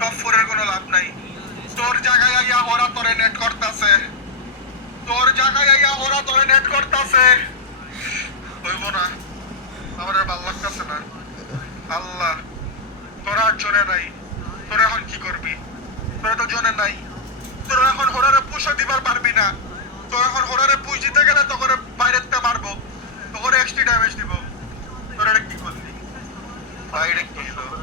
Top ফোরের কোনো লাভ নাই। তোর জায়গায় আইয়া ওরা তোরে নেট করতাছে, তোর জায়গায় আইয়া ওরা তোরে নেট করতাছে। হইব না, আমার আর ভাল লাগতেছে না। আল্লাহ, তোরা আর জনে নাই, তোরা এখন কি করবি? তোরা তো জনে নাই, তোরা এখন হোরারে পুষো দিবার পারবি না। তোরা এখন হোরারে পুষ দিতে গেলে তোকে বাইরেতে মারবো, তোকে এক্সট্রা ড্যামেজ দিব। তোরা কি করলি? বাইরে কি হলো?